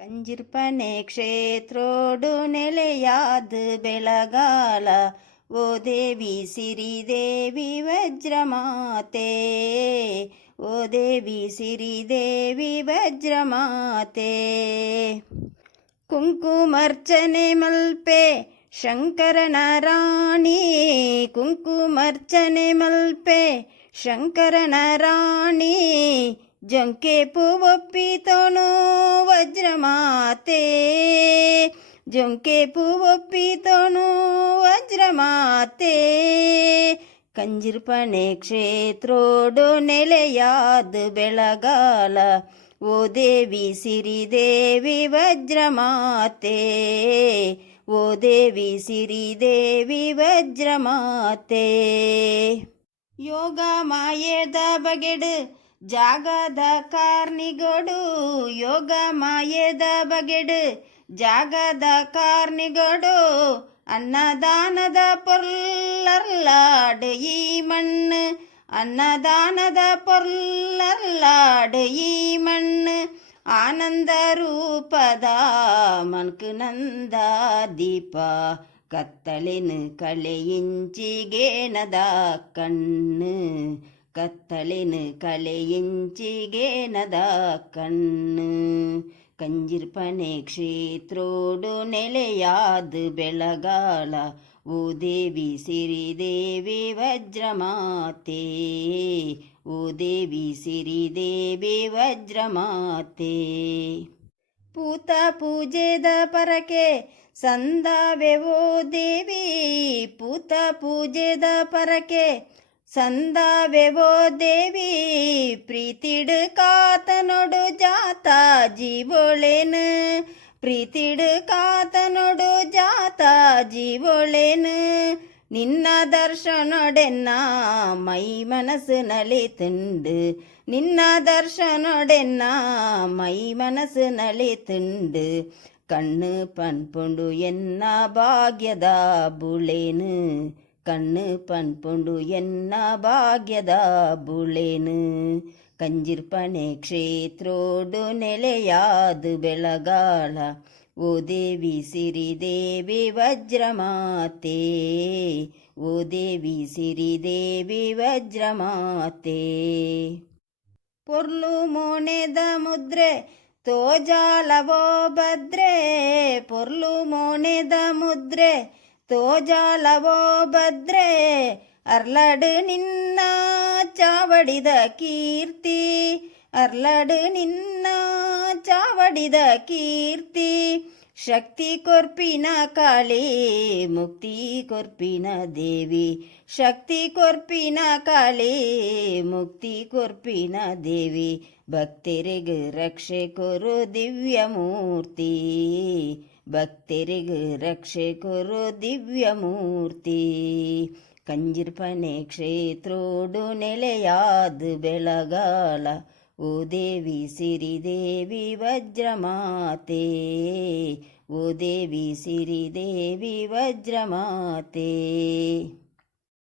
ಕಂಜಿರ್ಪನೆ ಕ್ಷೇತ್ರೋಡು ನೆಲೆಯಾದ ಬೆಳಗಾಲ ಓ ದೇವಿ ಸಿರಿದೇವಿ ವಜ್ರಮಾತೆ ಓ ದೇವಿ ಸಿರಿದೇವಿ ವಜ್ರಮಾತೆ ಕುಂಕುಮರ್ಚನೆ ಮಲ್ಪೆ ಶಂಕರನ ರಾಣಿ ಕುಂಕುಮರ್ಚನೆ ಮಲ್ಪೆ ಶಂಕರನ ರಾಣಿ ಜಂಕೆ ಪೂವೊಪ್ಪಿತೋನು ವಜ್ರಮಾತೆ ಜಂಕೆ ಪೂವೊಪ್ಪಿತೋನು ವಜ್ರಮಾತೆ ಕಂಜಿರ್ಪನೆ ಕ್ಷೇತ್ರೋಡು ನೆಲೆಯಾದ ಬೆಳಗಾಲ ಓ ದೇವಿ ಸಿರಿದೇವಿ ವಜ್ರಮಾತೆ ಓ ದೇವಿ ಸಿರಿದೇವಿ ವಜ್ರಮಾತೆ ಯೋಗ ಮಾಯೇದ ಬಗೆಡು ಜಾಗದ ಕಾರ್ನಿಗೋಡು ಯೋಗ ಮಾಯೇದ ಬಗೆಡು ಜಾಗದ ಕಾರ್ನಿಗೋಡು ಅನ್ನದಾನದ ಪೊರ್ಲರ್ಲಾಡು ಈ ಮಣ್ಣು ಅನ್ನದಾನದ ಪೊರ್ಲರ್ಲಾಡು ಈ ಮಣ್ಣು ಆನಂದ ರೂಪದ ಮನ್ಕುನಂದ ದೀಪ ಕತ್ತಲಿನ ಕಳೆಯಿಂಚಿಗೇನದ ಕಣ್ಣು ಕತ್ತಲಿನ ಕಳೆಯಿಂಚಿಗೇನದ ಕಣ್ಣು ಕಂಜಿರ್ಪನೆ ಕ್ಷೇತ್ರೋಡು ನೆಲೆಯಾದ ಬೆಳಗಾಲ ಓ ದೇವಿ ಸಿರಿದೇವಿ ವಜ್ರಮಾತೆ ಓ ದೇವಿ ಸಿರಿದೇವಿ ವಜ್ರಮಾತೆ ಪೂತ ಪೂಜೆದ ಪರಕೆ ಸಂದಾವೆ ಓ ದೇವಿ ಪೂತ ಪೂಜೆದ ಪರಕೆ ಸಂದಾವೆ ಓ ದೇವಿ ಪ್ರೀತಿಡು ಕಾತನೊಡು ಜಾತ ಜೀವೊಳೇನು ಪ್ರೀತಿಡು ಕಾತನೊಡು ಜಾತ ಜೀವೊಳೇನು ನಿನ್ನ ದರ್ಶನೊಡೆನ್ನ ಮೈ ಮನಸ್ಸು ನಲಿತುಂಡು ನಿನ್ನ ದರ್ಶನೊಡೆನ್ನ ಮೈ ಮನಸ್ಸು ನಲಿತುಂಡು ಕಣ್ಣು ಪನ್ಪುಂಡು ಎನ್ನ ಭಾಗ್ಯದ ಬುಳೇನು ಕಣ್ಣು ಪನ್ಪುಂಡು ಎನ್ನ ಭಾಗ್ಯದ ಬುಳೇನು ಕಂಜಿರ್ಪನೆ ಕ್ಷೇತ್ರೋಡು ನೆಲೆಯಾದ ಬೆಳಗಾಲ ಓ ದೇವಿ ಸಿರಿದೇವಿ ವಜ್ರಮಾತೆ ಓ ದೇವಿ ಸಿರಿದೇವಿ ವಜ್ರಮಾತೆ ಪೊರ್ಲು ಮೋಣೆದ ಮುದ್ರೆ ತೋಜಾಲವೋ ಭದ್ರೆ ಪೊರ್ಲು ಮೋಣೆದ ಮುದ್ರೆ ತೋಜಾಲವೋ ಭದ್ರೆ ಅರ್ಲಡು ನಿನ್ನ ಚಾವಡಿದ ಕೀರ್ತಿ ಅರ್ಲಡು ನಿನ್ನ ಚಾವಡಿದ ಕೀರ್ತಿ ಶಕ್ತಿ ಕೊರ್ಪಿನ ಕಾಳಿ ಮುಕ್ತಿ ಕೊರ್ಪಿನ ದೇವಿ ಶಕ್ತಿ ಕೊರ್ಪಿನ ಕಾಳಿ ಮುಕ್ತಿ ಕೊರ್ಪಿನ ದೇವಿ ಭಕ್ತರಿಗ ರಕ್ಷೆ ಕೊರು ದಿವ್ಯ ಮೂರ್ತಿ ಭಕ್ತರಿಗ ರಕ್ಷೆ ಕೊರು ದಿವ್ಯ ಮೂರ್ತಿ ಕಂಜಿರ್ಪನೆ ಕ್ಷೇತ್ರೋಡು ನೆಲೆಯಾದ ಬೆಳಗಾಲ ಓ ದೇವಿ ಸಿರಿದೇವಿ ವಜ್ರಮಾತೆ ಓ ದೇವಿ ಸಿರಿದೇವಿ ವಜ್ರಮಾತೆ